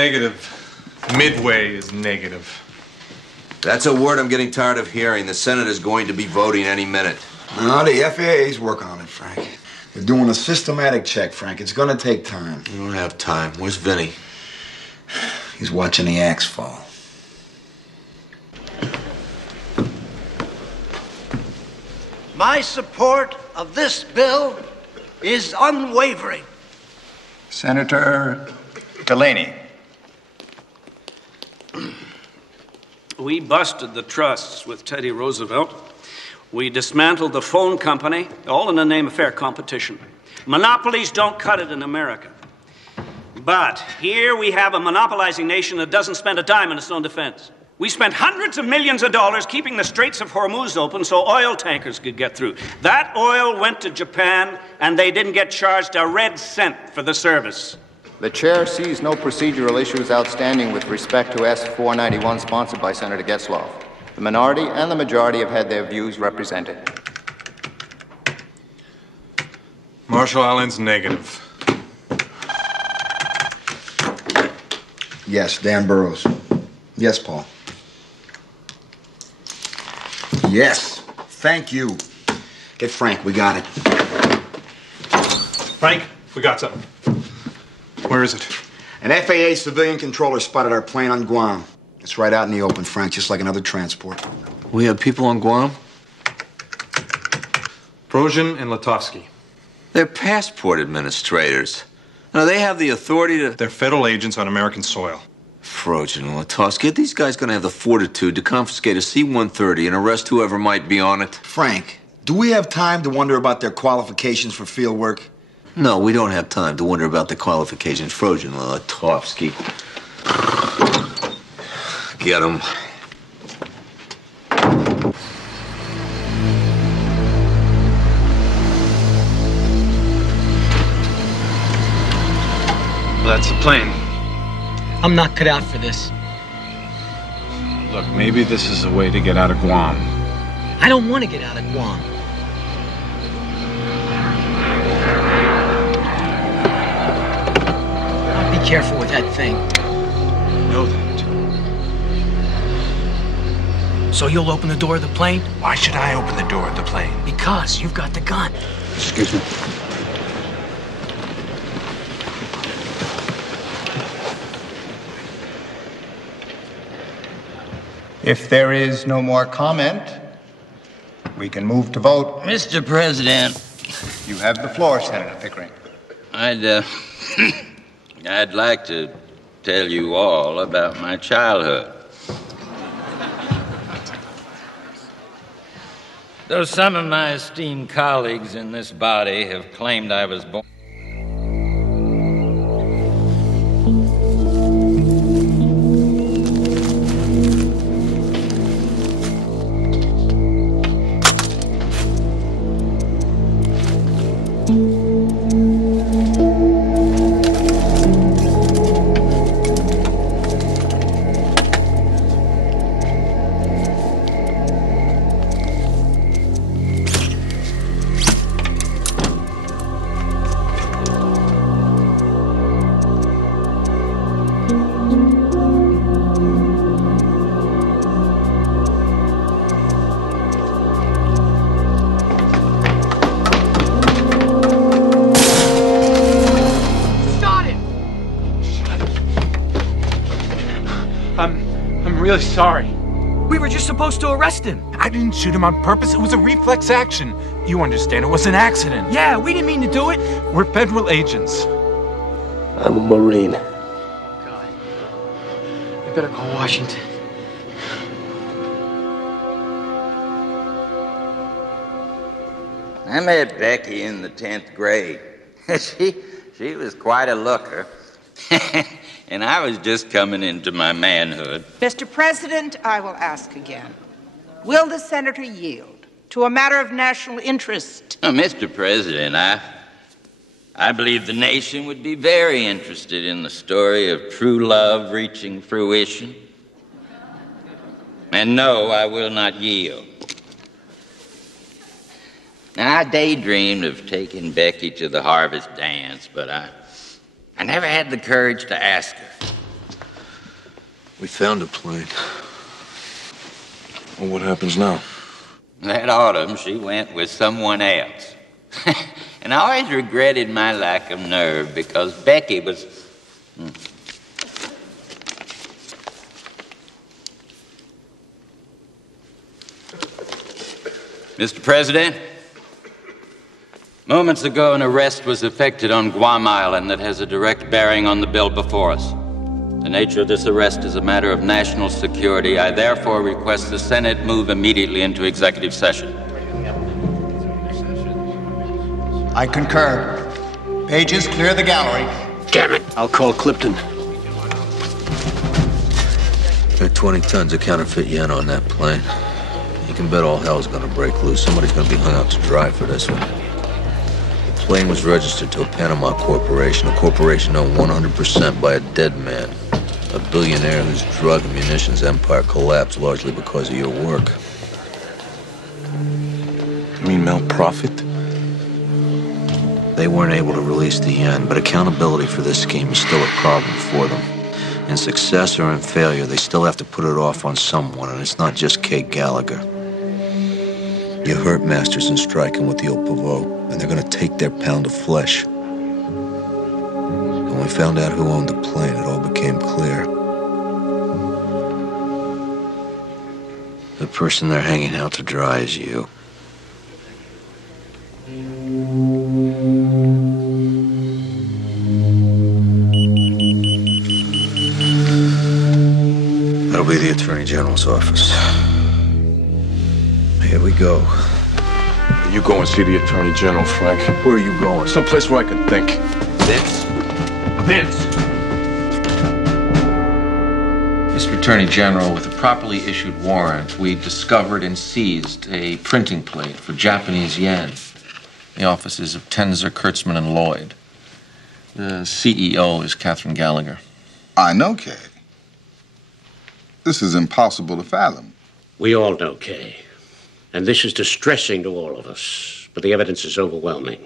Negative. Midway is negative. That's a word I'm getting tired of hearing. The Senate is going to be voting any minute. No, the FAA's working on it, Frank. They're doing a systematic check, Frank. It's gonna take time. We don't have time. Where's Vinny? He's watching the axe fall. My support of this bill is unwavering. Senator Delaney. We busted the trusts with Teddy Roosevelt. We dismantled the phone company, all in the name of fair competition. Monopolies don't cut it in America. But here we have a monopolizing nation that doesn't spend a dime on its own defense. We spent hundreds of millions of dollars keeping the Straits of Hormuz open so oil tankers could get through. That oil went to Japan, and they didn't get charged a red cent for the service. The chair sees no procedural issues outstanding with respect to S-491 sponsored by Senator Getzlaff. The minority and the majority have had their views represented. Marshall Islands, negative. Yes, Dan Burrows. Yes, Paul. Yes. Thank you. Hey, Frank, we got it. Frank, we got something. Where is it? An FAA civilian controller spotted our plane on Guam. It's right out in the open, Frank, just like another transport. We have people on Guam? Prozhin and Latovsky. They're passport administrators. Now, they have the authority to... They're federal agents on American soil. Prozhin and Latovsky, are these guys gonna have the fortitude to confiscate a C-130 and arrest whoever might be on it? Frank, do we have time to wonder about their qualifications for field work? No, we don't have time to wonder about the qualifications. Prozhin and Latovsky. Get him. Well, that's the plane. I'm not cut out for this. Look, maybe this is a way to get out of Guam. I don't want to get out of Guam. Be careful with that thing. Know that. So you'll open the door of the plane? Why should I open the door of the plane? Because you've got the gun. Excuse me. If there is no more comment, we can move to vote. Mr. President. You have the floor, Senator Pickering. I'd like to tell you all about my childhood. Though some of my esteemed colleagues in this body have claimed I was born I'm really sorry. We were just supposed to arrest him. I didn't shoot him on purpose. It was a reflex action. You understand, it was an accident. Yeah, we didn't mean to do it. We're federal agents. I'm a Marine. God. I better call Washington. I met Becky in the 10th grade. She was quite a looker. And I was just coming into my manhood. Mr. President, I will ask again. Will the senator yield to a matter of national interest? Mr. President, I believe the nation would be very interested in the story of true love reaching fruition. And no, I will not yield. Now, I daydreamed of taking Becky to the harvest dance, but I never had the courage to ask her. We found a plane. Well, what happens now? That autumn, she went with someone else. And I always regretted my lack of nerve because Becky was... Mr. President, moments ago an arrest was effected on Guam Island that has a direct bearing on the bill before us. The nature of this arrest is a matter of national security. I therefore request the Senate move immediately into executive session. I concur. Pages, clear the gallery. Damn it. I'll call Clifton. There are 20 tons of counterfeit yen on that plane. You can bet all hell's gonna break loose. Somebody's gonna be hung out to dry for this one. The plane was registered to a Panama corporation, a corporation owned 100% by a dead man. A billionaire whose drug and munitions empire collapsed largely because of your work. You mean Mel Prophet? They weren't able to release the yen, but accountability for this scheme is still a problem for them. In success or in failure, they still have to put it off on someone, and it's not just Kate Gallagher. You hurt Masters in striking with the old pavot, and they're gonna take their pound of flesh. When we found out who owned the plane, it all became clear. The person they're hanging out to dry is you. That'll be the Attorney General's office. Here we go. You go and see the Attorney General, Frank. Where are you going? Someplace where I can think. Vince? Mr. Attorney General, with a properly issued warrant, we discovered and seized a printing plate for Japanese yen. The offices of Tenzer, Kurtzman, and Lloyd. The CEO is Catherine Gallagher. I know Kay. This is impossible to fathom. We all know Kay. And this is distressing to all of us, but the evidence is overwhelming.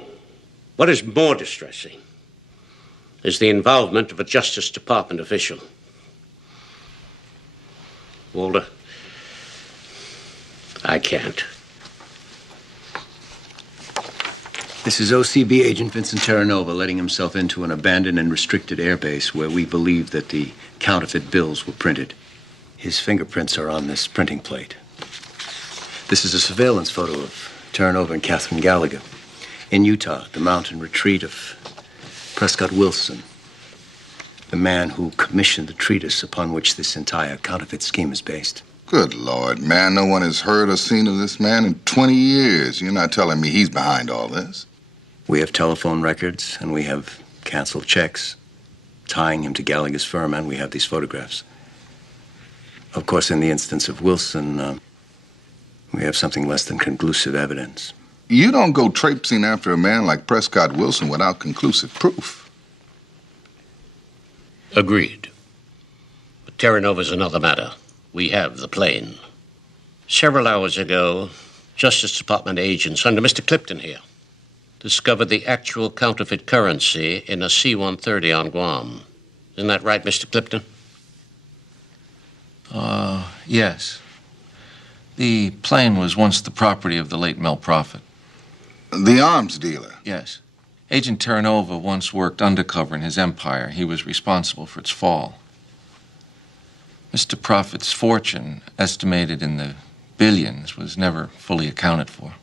What is more distressing is the involvement of a Justice Department official. Walter, I can't. This is OCB Agent Vincent Terranova letting himself into an abandoned and restricted airbase where we believe that the counterfeit bills were printed. His fingerprints are on this printing plate. This is a surveillance photo of Terranova and Catherine Gallagher in Utah, the mountain retreat of Prescott Wilson, the man who commissioned the treatise upon which this entire counterfeit scheme is based. Good Lord, man, no one has heard or seen of this man in 20 years. You're not telling me he's behind all this? We have telephone records, and we have canceled checks tying him to Gallagher's firm, and we have these photographs. Of course, in the instance of Wilson, we have something less than conclusive evidence. You don't go traipsing after a man like Prescott Wilson without conclusive proof. Agreed. But Terranova's another matter. We have the plane. Several hours ago, Justice Department agents under Mr. Clifton here discovered the actual counterfeit currency in a C-130 on Guam. Isn't that right, Mr. Clifton? Yes. The plane was once the property of the late Mel Prophet. The arms dealer? Yes. Agent Terranova once worked undercover in his empire. He was responsible for its fall. Mr. Prophet's fortune, estimated in the billions, was never fully accounted for.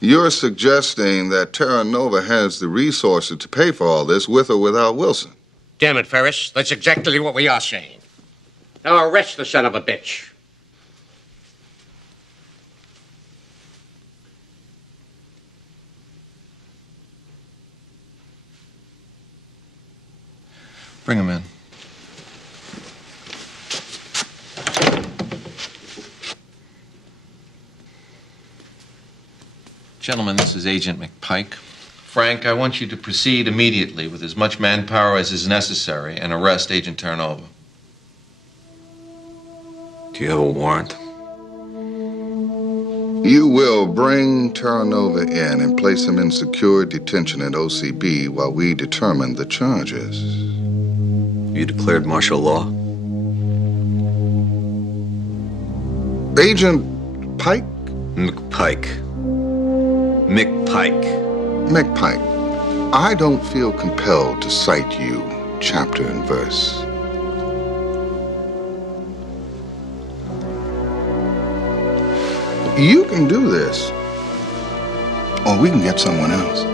You're suggesting that Terranova has the resources to pay for all this with or without Wilson? Damn it, Ferris. That's exactly what we are saying. Now arrest the son of a bitch. Bring him in. Gentlemen, this is Agent McPike. Frank, I want you to proceed immediately with as much manpower as is necessary and arrest Agent Terranova. Do you have a warrant? You will bring Terranova in and place him in secure detention at OCB while we determine the charges. You declared martial law? Agent Pike? McPike. McPike. McPike, I don't feel compelled to cite you chapter and verse. You can do this, or we can get someone else.